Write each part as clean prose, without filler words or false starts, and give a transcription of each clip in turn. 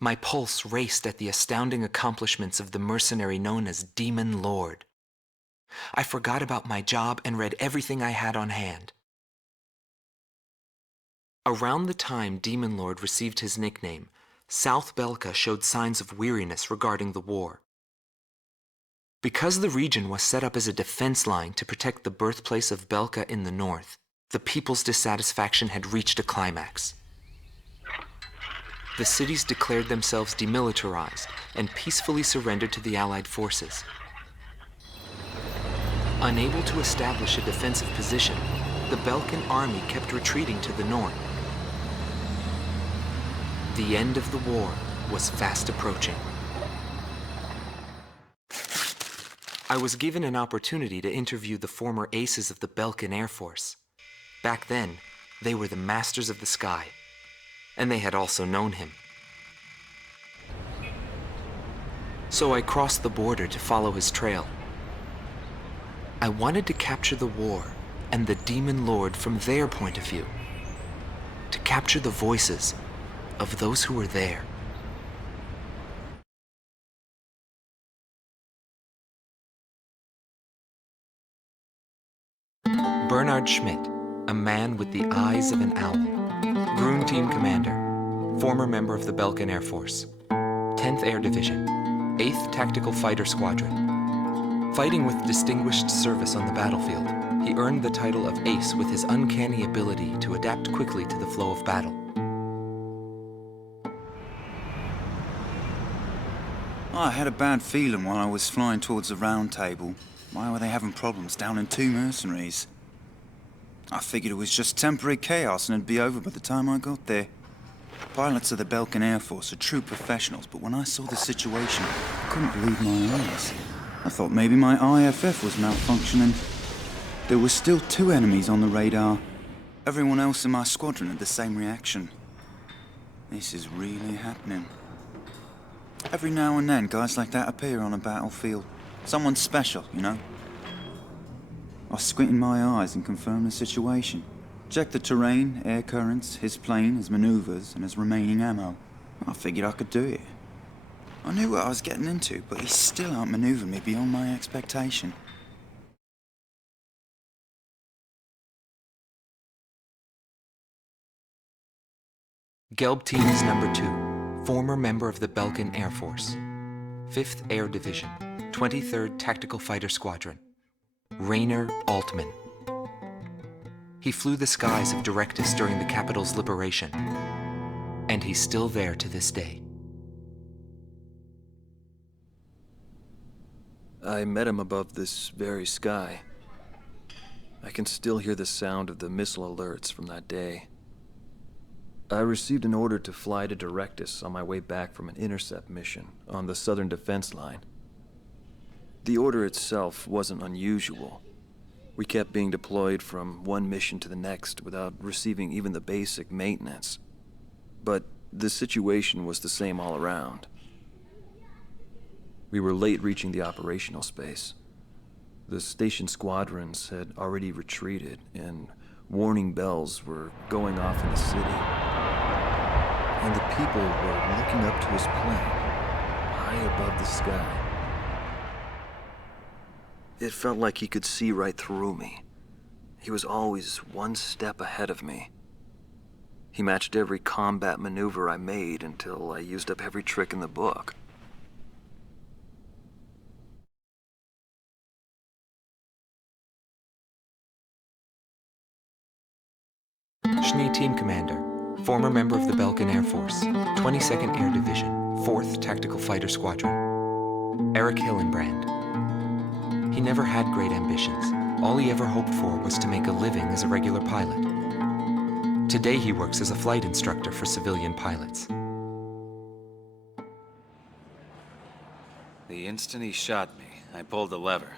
My pulse raced at the astounding accomplishments of the mercenary known as Demon Lord. I forgot about my job and read everything I had on hand. Around the time Demon Lord received his nickname, South Belka showed signs of weariness regarding the war. Because the region was set up as a defense line to protect the birthplace of Belka in the north, the people's dissatisfaction had reached a climax. The cities declared themselves demilitarized and peacefully surrendered to the Allied forces. Unable to establish a defensive position, the Belkan army kept retreating to the north. The end of the war was fast approaching. I was given an opportunity to interview the former aces of the Belkan Air Force. Back then, they were the masters of the sky, and they had also known him. So I crossed the border to follow his trail. I wanted to capture the war and the Demon Lord from their point of view, to capture the voices of those who were there. Bernard Schmidt, a man with the eyes of an owl. Grun Team Commander, former member of the Belkan Air Force. 10th Air Division, 8th Tactical Fighter Squadron. Fighting with distinguished service on the battlefield, he earned the title of Ace with his uncanny ability to adapt quickly to the flow of battle. I had a bad feeling while I was flying towards the round table. Why were they having problems down in 2 mercenaries? I figured it was just temporary chaos and it'd be over by the time I got there. Pilots of the Belkan Air Force are true professionals, but when I saw the situation, I couldn't believe my eyes. I thought maybe my IFF was malfunctioning. There were still 2 enemies on the radar. Everyone else in my squadron had the same reaction. This is really happening. Every now and then, guys like that appear on a battlefield. Someone special, you know? I squinted my eyes and confirmed the situation. Checked the terrain, air currents, his plane, his maneuvers, and his remaining ammo. I figured I could do it. I knew what I was getting into, but he still outmaneuvered me beyond my expectation. Gelb Team's number 2, former member of the Belkan Air Force. 5th Air Division, 23rd Tactical Fighter Squadron. Rainer Altman. He flew the skies of Directus during the capital's liberation, and he's still there to this day. I met him above this very sky. I can still hear the sound of the missile alerts from that day. I received an order to fly to Directus on my way back from an intercept mission on the southern defense line. The order itself wasn't unusual. We kept being deployed from one mission to the next without receiving even the basic maintenance. But the situation was the same all around. We were late reaching the operational space. The station squadrons had already retreated, and warning bells were going off in the city. And the people were looking up to his plane, high above the sky. It felt like he could see right through me. He was always one step ahead of me. He matched every combat maneuver I made until I used up every trick in the book. Schnee Team Commander, former member of the Belkan Air Force, 22nd Air Division, 4th Tactical Fighter Squadron. Eric Hillenbrand. He never had great ambitions. All he ever hoped for was to make a living as a regular pilot. Today he works as a flight instructor for civilian pilots. The instant he shot me, I pulled the lever.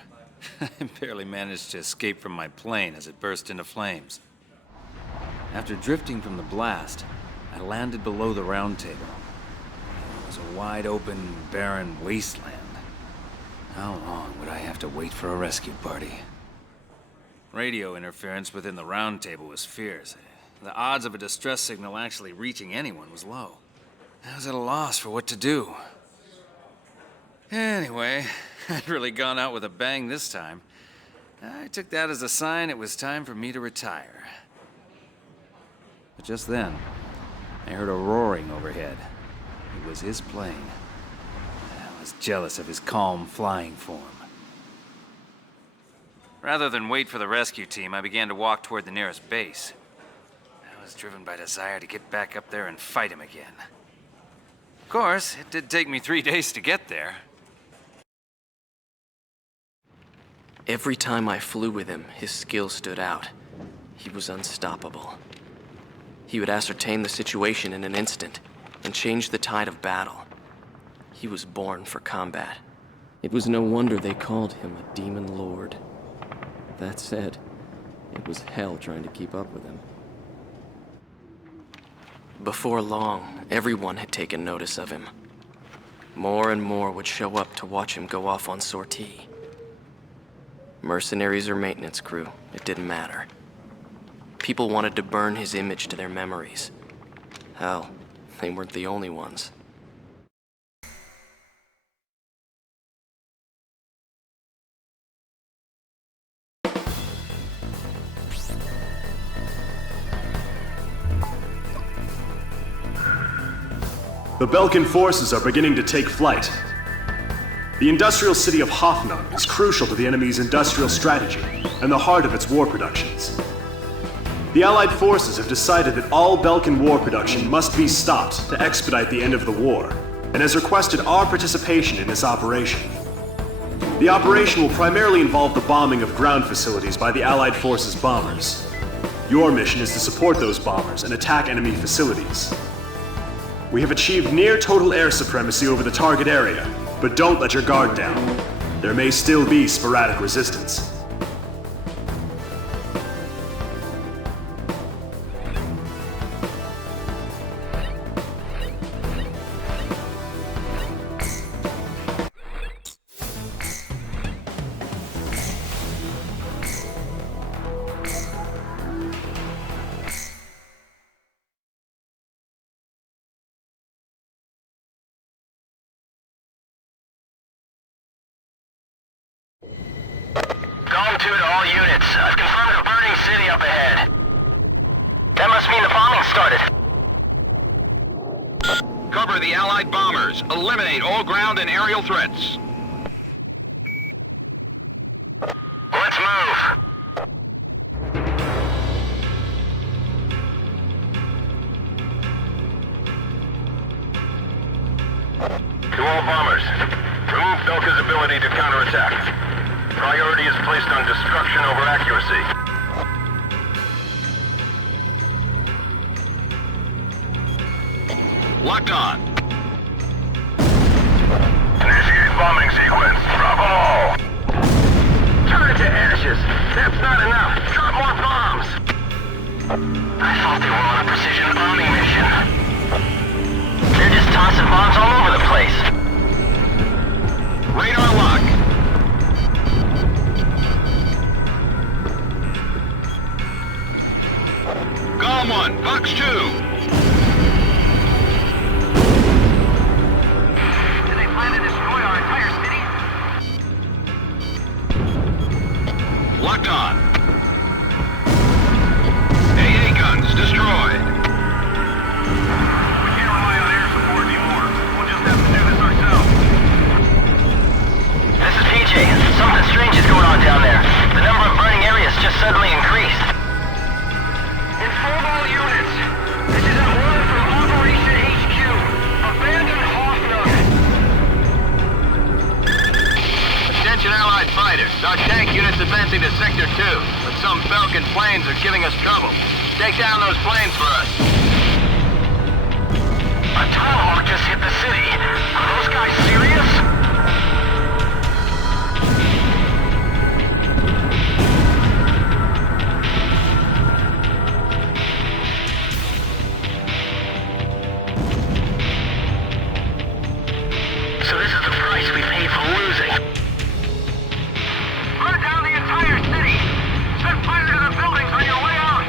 I barely managed to escape from my plane as it burst into flames. After drifting from the blast, I landed below the round table. It was a wide-open, barren wasteland. How long would I have to wait for a rescue party? Radio interference within the round table was fierce. The odds of a distress signal actually reaching anyone was low. I was at a loss for what to do. Anyway, I'd really gone out with a bang this time. I took that as a sign it was time for me to retire. But just then, I heard a roaring overhead. It was his plane. I was jealous of his calm flying form. Rather than wait for the rescue team, I began to walk toward the nearest base. I was driven by desire to get back up there and fight him again. Of course, it did take me 3 days to get there. Every time I flew with him, his skill stood out. He was unstoppable. He would ascertain the situation in an instant and change the tide of battle. He was born for combat. It was no wonder they called him a demon lord. That said, it was hell trying to keep up with him. Before long, everyone had taken notice of him. More and more would show up to watch him go off on sortie. Mercenaries or maintenance crew, it didn't matter. People wanted to burn his image to their memories. Hell, they weren't the only ones. The Belkan forces are beginning to take flight. The industrial city of Hoffnung is crucial to the enemy's industrial strategy and the heart of its war productions. The Allied forces have decided that all Belkan war production must be stopped to expedite the end of the war, and has requested our participation in this operation. The operation will primarily involve the bombing of ground facilities by the Allied forces' bombers. Your mission is to support those bombers and attack enemy facilities. We have achieved near total air supremacy over the target area, but don't let your guard down. There may still be sporadic resistance. Gone 2 to all units. I've confirmed a burning city up ahead. That must mean the bombing started. Cover the Allied bombers. Eliminate all ground and aerial threats. Let's move. To all bombers, remove Belka's ability to counterattack. Priority is placed on destruction over accuracy. Locked on. Initiate bombing sequence. Drop them all. Turn it to ashes. That's not enough. Drop more bombs. I thought they were on a precision bombing mission. They're just tossing bombs all over the place. Radar lock. Golem 1, Box 2. Did they plan to destroy our entire city? Locked on. AA guns destroyed. We can't rely on air support anymore. We'll just have to do this ourselves. This is PJ. Something strange is going on down there. The number of burning areas just suddenly increased. Inform all units. This is an order from Operation HQ. Abandon Hoffnung. Attention Allied fighters. Our tank unit's advancing to Sector 2, but some Belkan planes are giving us trouble. Take down those planes for us. A tomahawk just hit the city. Are those guys serious? So this is the price we paid for losing. Burn down the entire city! Set fire to the buildings on your way out!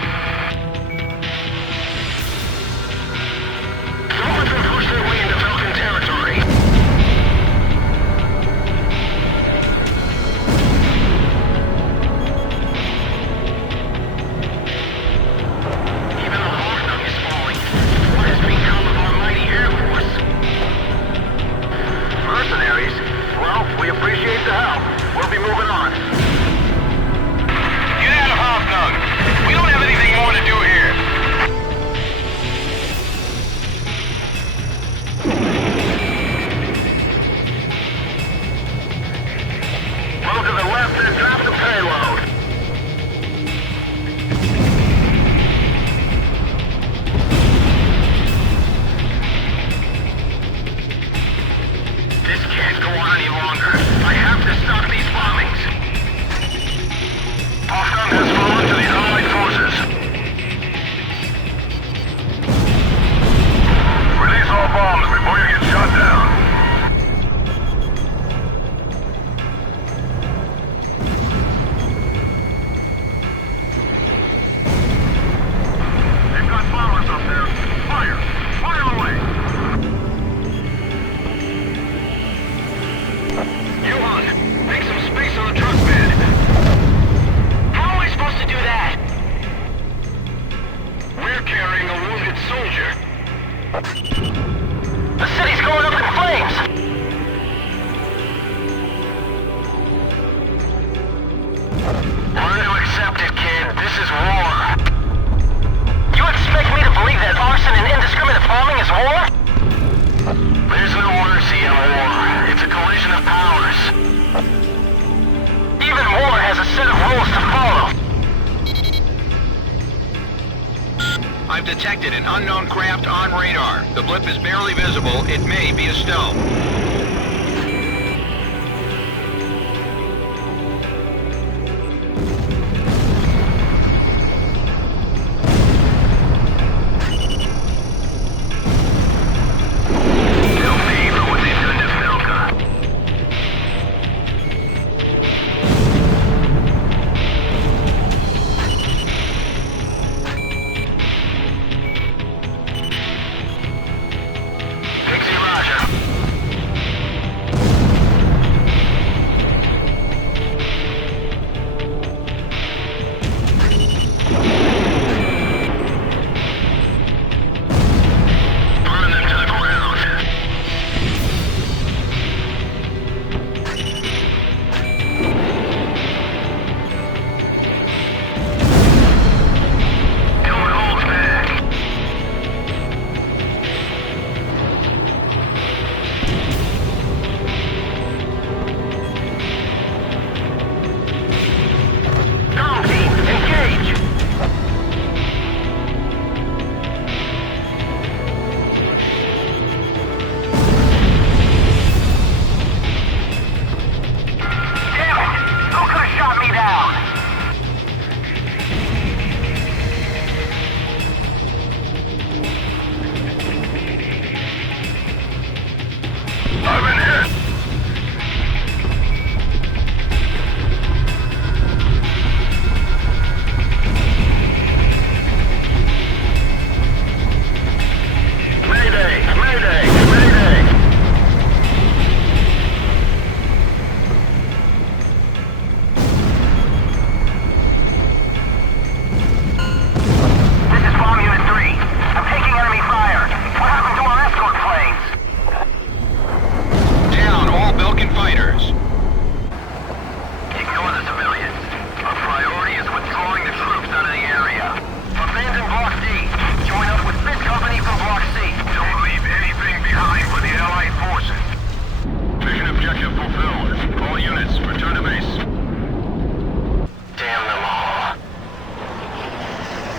unknown craft on radar. The blip is barely visible. It may be a stealth.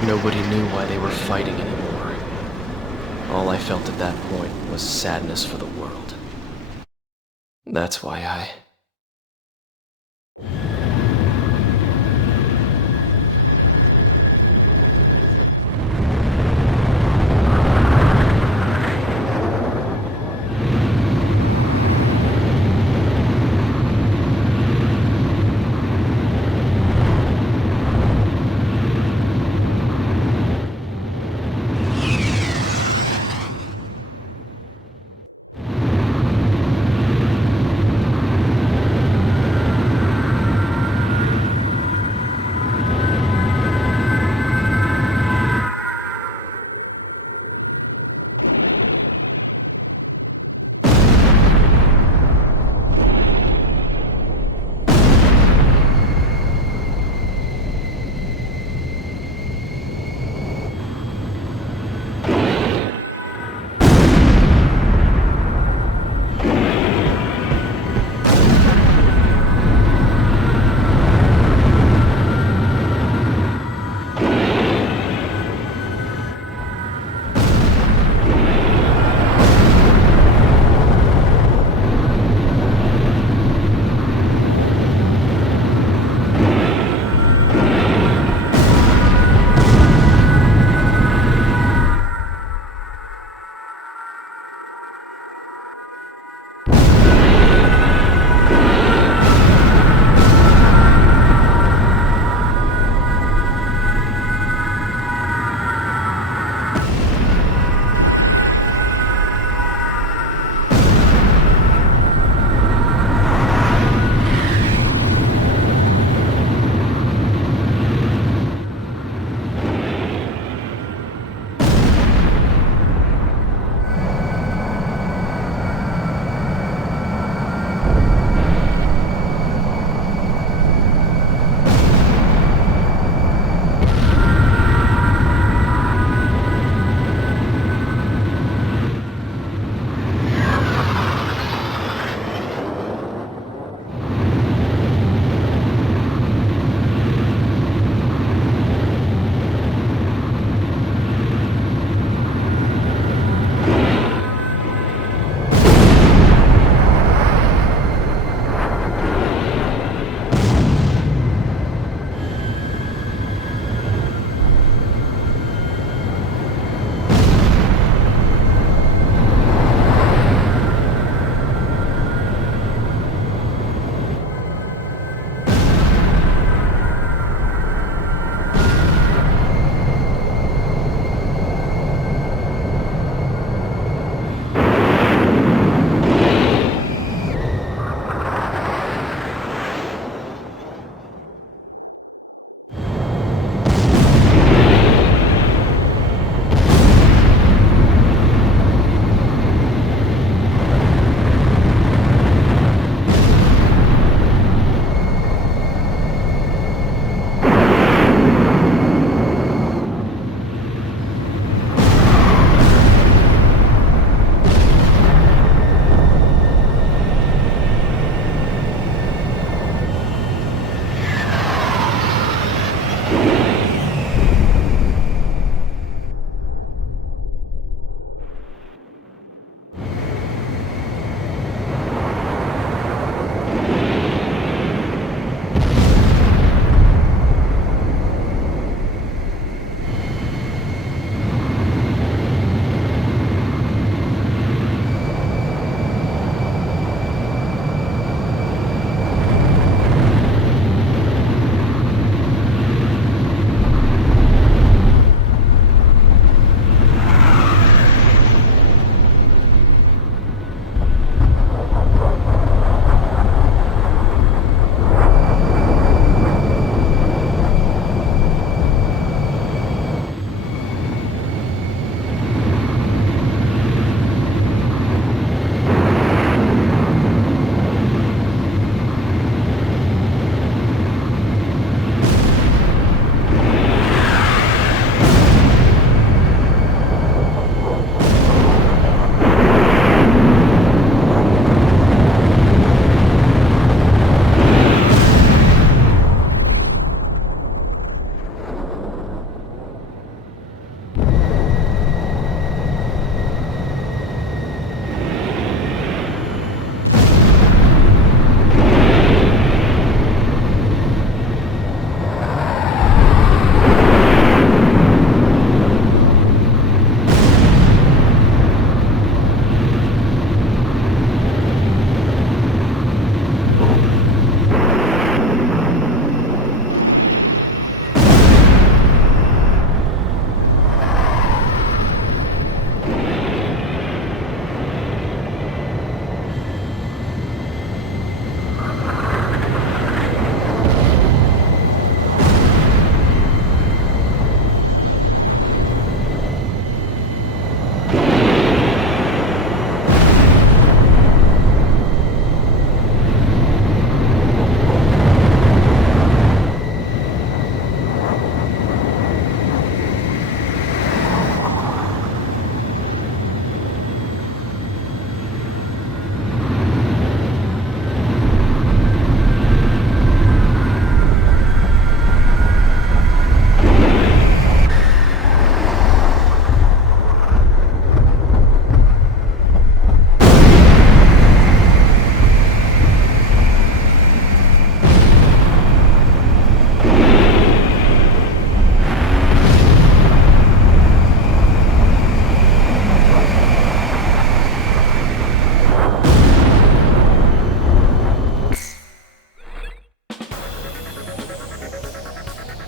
Nobody knew why they were fighting anymore. All I felt at that point was sadness for the world. That's why I...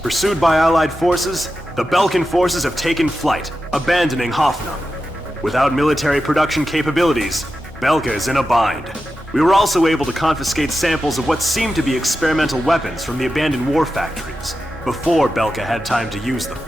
Pursued by Allied forces, the Belkan forces have taken flight, abandoning Hoffnung. Without military production capabilities, Belka is in a bind. We were also able to confiscate samples of what seemed to be experimental weapons from the abandoned war factories, before Belka had time to use them.